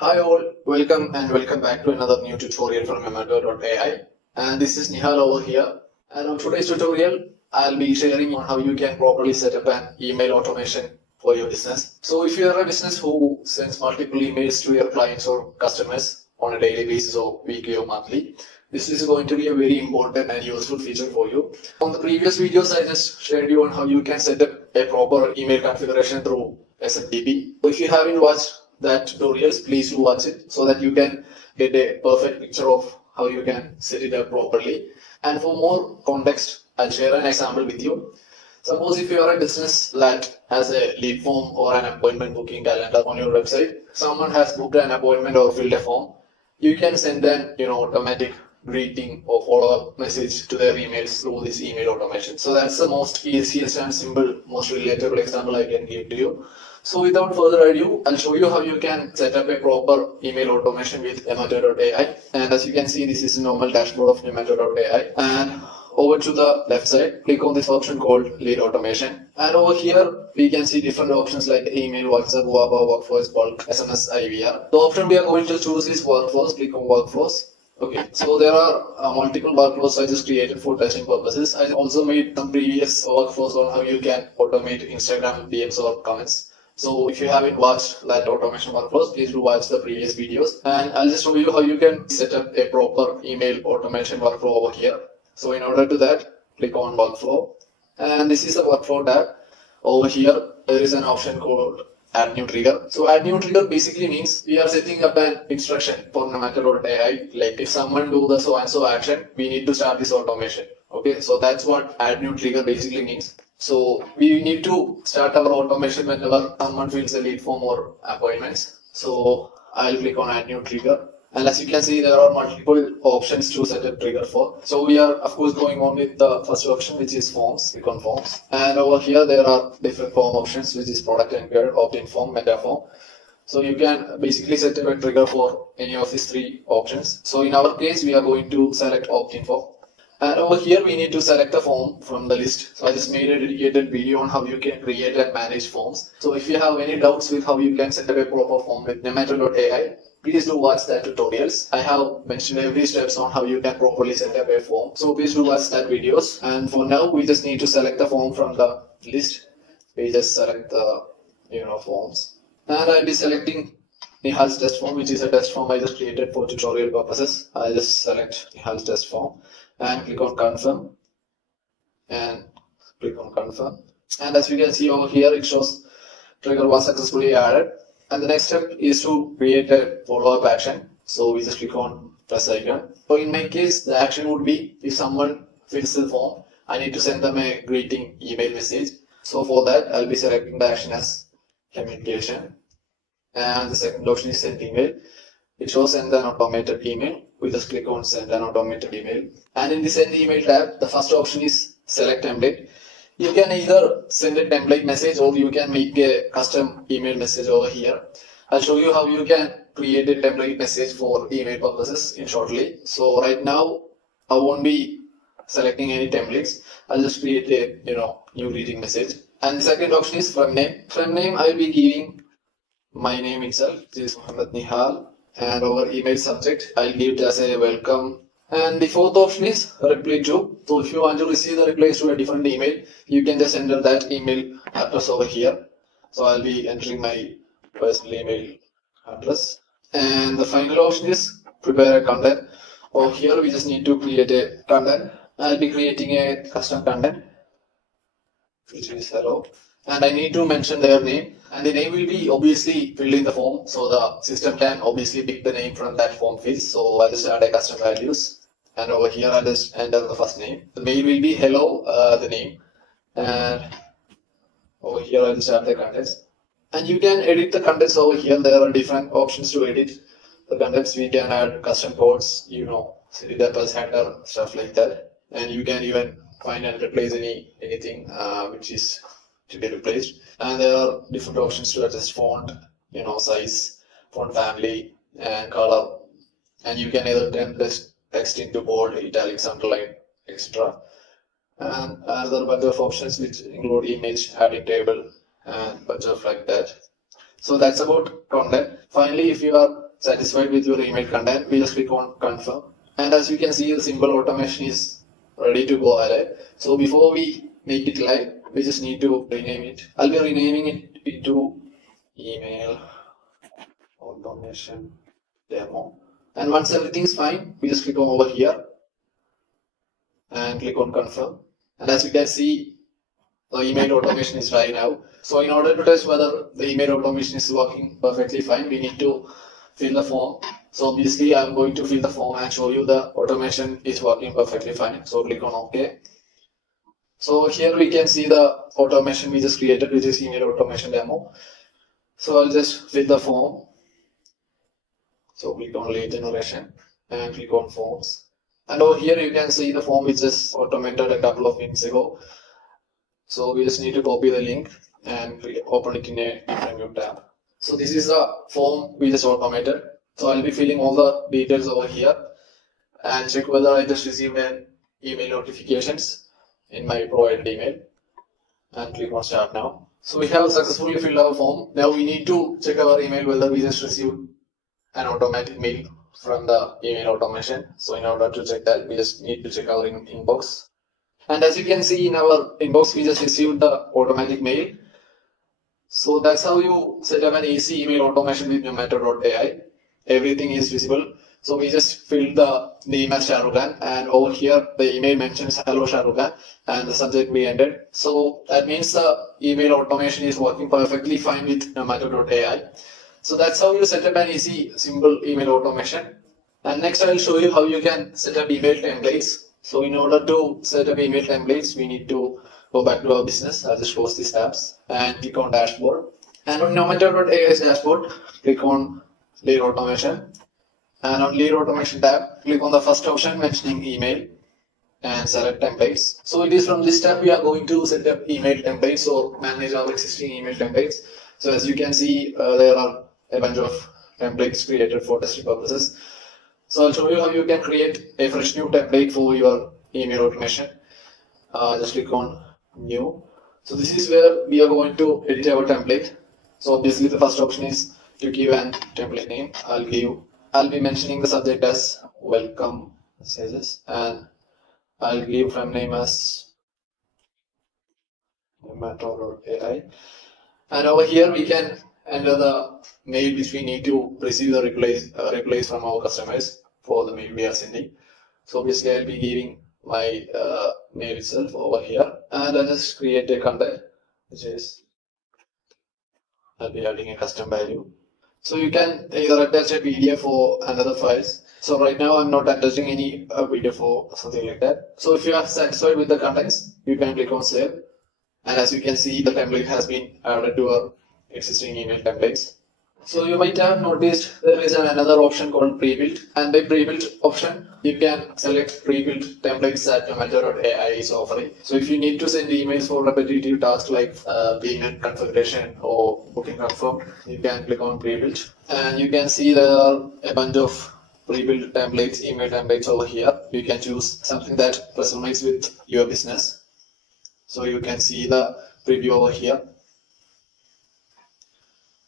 Hi all, welcome back to another new tutorial from Nomato.AI. And this is Nihal over here. And on today's tutorial, I'll be sharing on how you can properly set up an email automation for your business. So if you are a business who sends multiple emails to your clients or customers on a daily basis or weekly or monthly, this is going to be a very important and useful feature for you. On the previous videos, I just shared you on how you can set up a proper email configuration through SMTP. If you haven't watched that tutorials, please do watch it so that you can get a perfect picture of how you can set it up properly. And for more context, I'll share an example with you. Suppose if you are a business that has a lead form or an appointment booking calendar on your website, someone has booked an appointment or filled a form, you can send an automatic greeting or follow-up message to their emails through this email automation. So that's the most easiest and simple, most relatable example I can give to you. So without further ado, I'll show you how you can set up a proper email automation with Nomato.AI. And as you can see, this is a normal dashboard of Nomato.AI. And over to the left side, click on this option called lead automation. And over here, we can see different options like email, WhatsApp, WABA, workforce, bulk, SMS, IVR. The option we are going to choose is workforce. Click on workforce. Okay, so there are multiple workflows I just created for testing purposes. I also made some previous workflows on how you can automate Instagram DMs or comments. So if you haven't watched that automation workflows, please do watch the previous videos. And I'll just show you how you can set up a proper email automation workflow over here. So in order to that, click on workflow. And this is the workflow tab. Over here, there is an option called add new trigger. So add new trigger basically means we are setting up an instruction for Nomato.ai. Like if someone do the so and so action, we need to start this automation. Okay, so that's what add new trigger basically means. So we need to start our automation whenever someone fills a lead form or appointments. So I'll click on add new trigger. And as you can see, there are multiple options to set a trigger for. So we are of course going on with the first option, which is forms. Click on forms. And over here, there are different form options, which is product inquiry, opt-in form, meta form. So you can basically set up a trigger for any of these three options. So in our case, we are going to select opt-in form. And over here, we need to select a form from the list. So I just made a dedicated video on how you can create and manage forms. So if you have any doubts with how you can set up a proper form with Nomato.ai, please do watch that tutorials. I have mentioned every steps on how you can properly set up a form. So please do watch that videos. And for now, we just need to select the form from the list. We just select the forms. And I'll be selecting Nihal's test form, which is a test form I just created for tutorial purposes. I'll just select Nihal's test form and click on confirm and click on confirm. And as you can see over here, it shows trigger was successfully added. And the next step is to create a follow-up action. So we just click on plus icon. So in my case, the action would be if someone fills the form, I need to send them a greeting email message. So for that, I'll be selecting the action as communication. And the second option is send email. It shows send an automated email. We just click on send an automated email. And in the send email tab, the first option is select template. You can either send a template message or you can make a custom email message over here. I'll show you how you can create a template message for email purposes in shortly. So right now, I won't be selecting any templates. I'll just create a new greeting message. And the second option is from name. From name, I'll be giving my name itself, which is Muhammad Nihal. And our email subject, I'll give it as a welcome. And the fourth option is reply to. So if you want to receive the replies to a different email, you can just enter that email address over here. So I'll be entering my personal email address. And the final option is prepare a content. Over here, we just need to create a content. I'll be creating a custom content, which is hello. And I need to mention their name. And the name will be obviously filled in the form. So the system can obviously pick the name from that form field. So I'll just add a custom values. And over here, I'll just enter the first name. The mail will be hello, the name. And over here, I'll just add the contents. And you can edit the contents over here. There are different options to edit the contents. We can add custom codes, set it up as header, stuff like that. And you can even find and replace anything which is to be replaced. And there are different options to adjust font, size, font family, and color. And you can either turn this text into bold, italics, underline, etc. And another bunch of options which include image, adding table, and bunch of like that. So that's about content. Finally, if you are satisfied with your email content, we just click on confirm. And as you can see, the simple automation is ready to go live. So before we make it live, we just need to rename it. I'll be renaming it into email automation demo. And once everything is fine, we just click on over here and click on confirm. And as you can see, the email automation is right now. So in order to test whether the email automation is working perfectly fine, we need to fill the form. So obviously I'm going to fill the form and show you the automation is working perfectly fine. So click on OK. So here we can see the automation we just created, which is email automation demo. So I'll just fill the form. So click on lead generation and click on forms. And over here you can see the form which is automated a couple of minutes ago. So we just need to copy the link and open it in a different new tab. So this is the form we just automated. So I'll be filling all the details over here and check whether I just received an email notifications in my provided email and click on start now. So we have successfully filled our form. Now we need to check our email whether we just received an automatic mail from the email automation. So in order to check that, we just need to check our inbox. And as you can see in our inbox, we just received the automatic mail. So that's how you set up an easy email automation with Nomato.AI. Everything is visible. So we just filled the name as Shahrukh, and over here the email mentions hello Shahrukh and the subject we ended. So that means the email automation is working perfectly fine with Nomato.ai. So that's how you set up an easy, simple email automation. And next I will show you how you can set up email templates. So in order to set up email templates, we need to go back to our business. I'll just close these tabs and click on dashboard. And on Nomato.ai's dashboard, click on lead automation. And on lead automation tab, click on the first option mentioning email and select templates. So it is from this tab we are going to set up email templates or manage our existing email templates. So as you can see, there are a bunch of templates created for testing purposes. So I'll show you how you can create a fresh new template for your email automation. Just click on new. So this is where we are going to edit our template. So obviously the first option is to give an template name. I'll be mentioning the subject as welcome messages, and I'll give from name as Nomato.AI. And over here we can enter the mail which we need to receive the replies from our customers for the mail we are sending. So obviously I'll be giving my mail itself over here, and I'll just create a content which is I'll be adding a custom value. So you can either attach a PDF or another files. So right now I'm not attaching any PDF or something like that. So if you are satisfied with the contents, you can click on save. And as you can see, the template has been added to our existing email templates. So you might have noticed there is another option called pre-built, and by pre-built option you can select pre-built templates that Nomato.ai is offering. So if you need to send emails for repetitive tasks like payment configuration or booking confirm, you can click on pre-built, and you can see there are a bunch of pre-built templates, email templates over here. You can choose something that resonates with your business. So you can see the preview over here.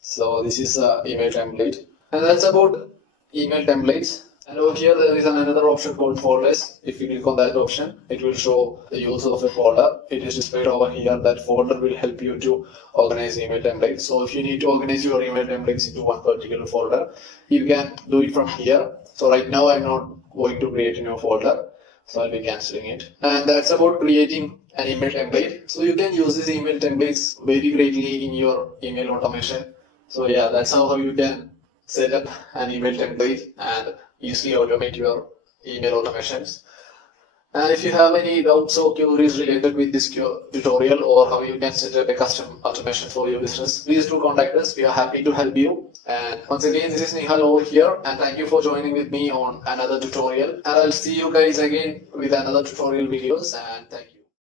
So this is the email template, and that's about email templates. And over here there is another option called folders. If you click on that option, it will show the use of a folder. It is displayed over here. That folder will help you to organize email templates. So if you need to organize your email templates into one particular folder, you can do it from here. So right now I'm not going to create a new folder, so I'll be cancelling it. And that's about creating an email template. So you can use these email templates very greatly in your email automation. So yeah, that's how you can set up an email template and easily automate your email automations. And if you have any doubts or queries related with this tutorial or how you can set up a custom automation for your business, please do contact us. We are happy to help you. And once again, this is Nihal over here, and thank you for joining with me on another tutorial. And I'll see you guys again with another tutorial videos, and thank you.